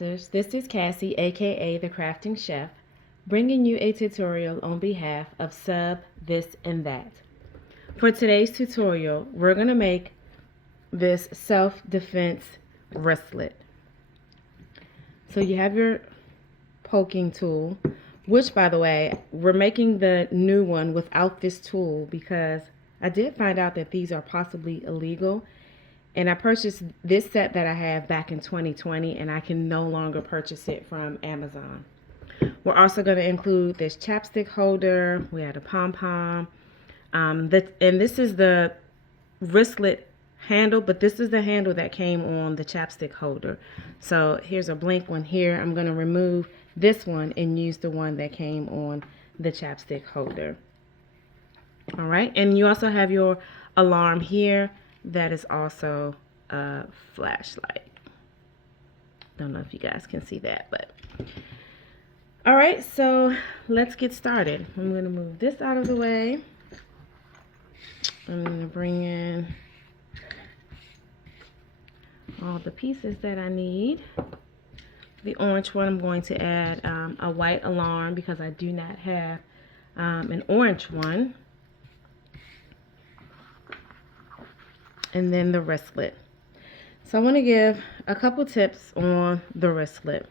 crafters, this is Cassie, aka the Crafting Chef, bringing you a tutorial on behalf of Sub This and That. For today's tutorial, we're going to make this self-defense wristlet. So you have your poking tool, which, by the way, we're making the new one without this tool because I did find out that these are possibly illegal. And I purchased this set that I have back in 2020, and I can no longer purchase it from Amazon. We're also going to include this chapstick holder. We had a pom-pom. And this is the wristlet handle, but this is the handle that came on the chapstick holder. So here's a blank one here. I'm going to remove this one and use the one that came on the chapstick holder. All right, and you also have your alarm here. That is also a flashlight. Don't know if you guys can see that, but all right, so let's get started. I'm going to move this out of the way. I'm going to bring in all the pieces that I need. The orange one, I'm going to add a white alarm because I do not have an orange one. And then the wristlet. So I want to give a couple tips on the wristlet.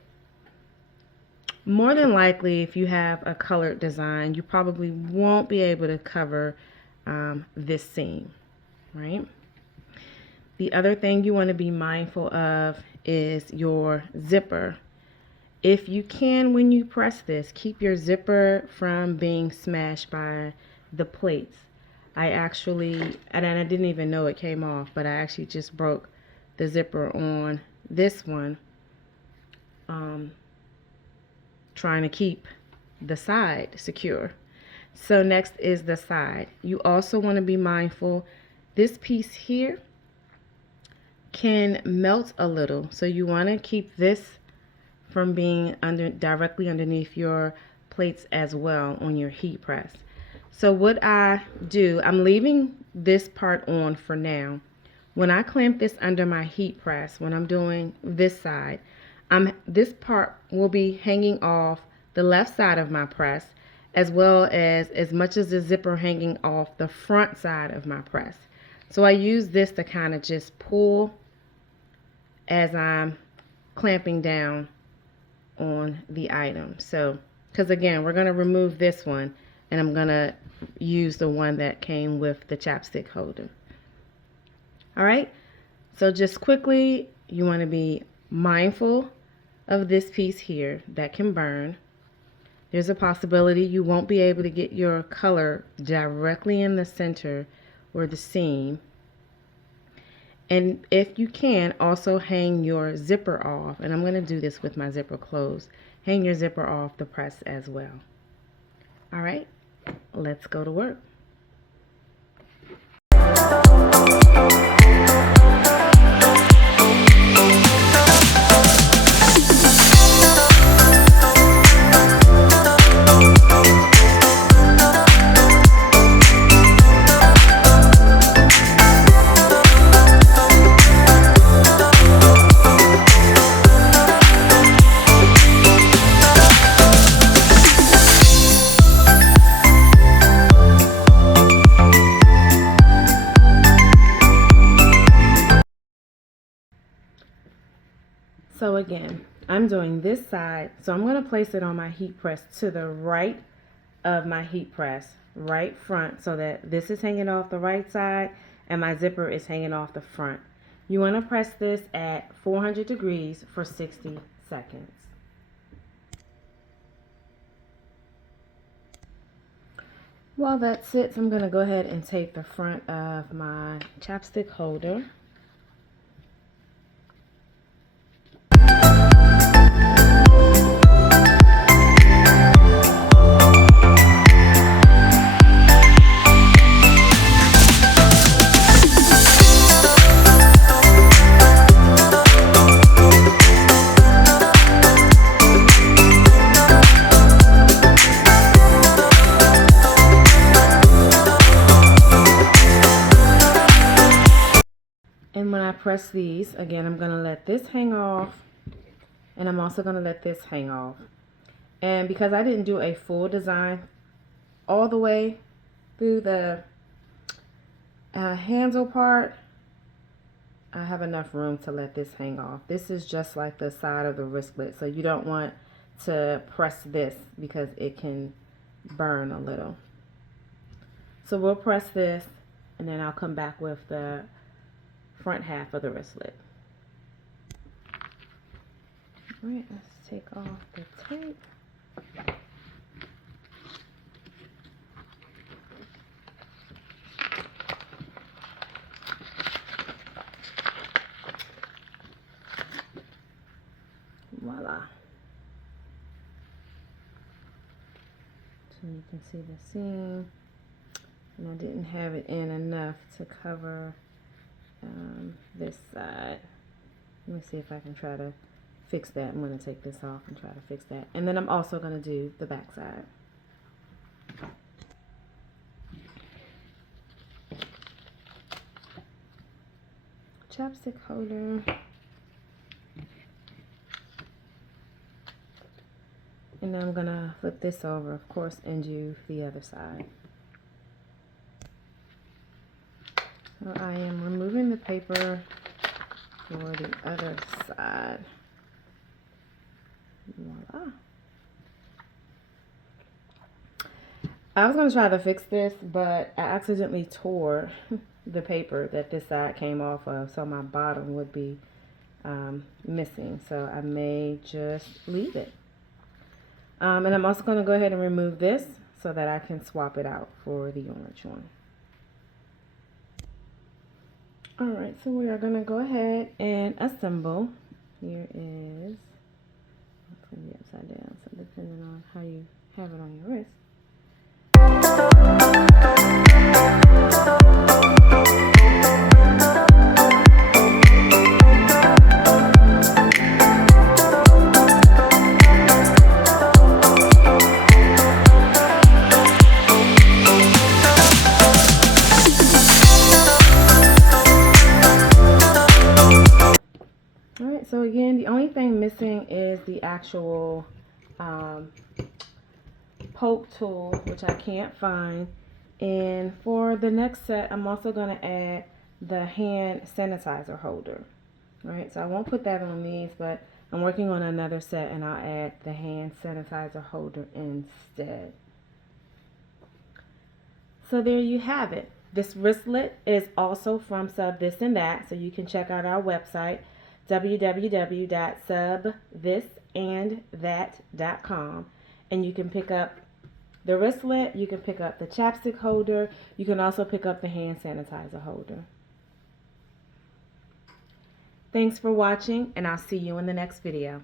More than likely, if you have a colored design, you probably won't be able to cover this seam, right? The other thing you want to be mindful of is your zipper. If you can, when you press this, keep your zipper from being smashed by the plates. I actually, and I didn't even know it came off, but I actually just broke the zipper on this one, trying to keep the side secure. So next is the side. You also want to be mindful, this piece here can melt a little, so you want to keep this from being directly underneath your plates as well on your heat press. So what I do, I'm leaving this part on for now. When I clamp this under my heat press, when I'm doing this side, this part will be hanging off the left side of my press, as well as much as the zipper hanging off the front side of my press. So I use this to kind of just pull as I'm clamping down on the item. So, because again, we're going to remove this one, and I'm going to use the one that came with the chapstick holder. All right, so just quickly, you want to be mindful of this piece here that can burn. There's a possibility you won't be able to get your color directly in the center or the seam. And if you can, also hang your zipper off, and I'm going to do this with my zipper closed. Hang your zipper off the press as well. All right, let's go to work. So again, I'm doing this side, so I'm going to place it on my heat press to the right of my heat press, right front, so that this is hanging off the right side and my zipper is hanging off the front. You want to press this at 400 degrees for 60 seconds. While that sits, I'm going to go ahead and take the front of my chapstick holder. And when I press these, again, I'm going to let this hang off And I'm also going to let this hang off. And because I didn't do a full design all the way through the handle part, I have enough room to let this hang off. This is just like the side of the wristlet, so you don't want to press this because it can burn a little. So we'll press this, and then I'll come back with the front half of the wristlet. All right, let's take off the tape. Voila. So you can see the seam, and I didn't have it in enough to cover this side. Let me see if I can try to fix that. I'm going to take this off and try to fix that. And then I'm also going to do the back side. Chapstick holder. And then I'm going to flip this over, of course, and do the other side. So I am removing the paper for the other side. Voila. I was going to try to fix this, but I accidentally tore the paper that this side came off of, so my bottom would be missing. So I may just leave it. And I'm also going to go ahead and remove this so that I can swap it out for the orange one. Alright, so we are going to go ahead and assemble. Here is, it's going to be upside down, so depending on how you have it on your wrist. Alright, so again, the only thing missing is the actual poke tool, which I can't find. And for the next set, I'm also going to add the hand sanitizer holder. Alright, so I won't put that on these, but I'm working on another set and I'll add the hand sanitizer holder instead. So there you have it. This wristlet is also from Sub This and That, so you can check out our website, www.subthisandthat.com, and you can pick up the wristlet, you can pick up the chapstick holder, you can also pick up the hand sanitizer holder. Thanks for watching, and I'll see you in the next video.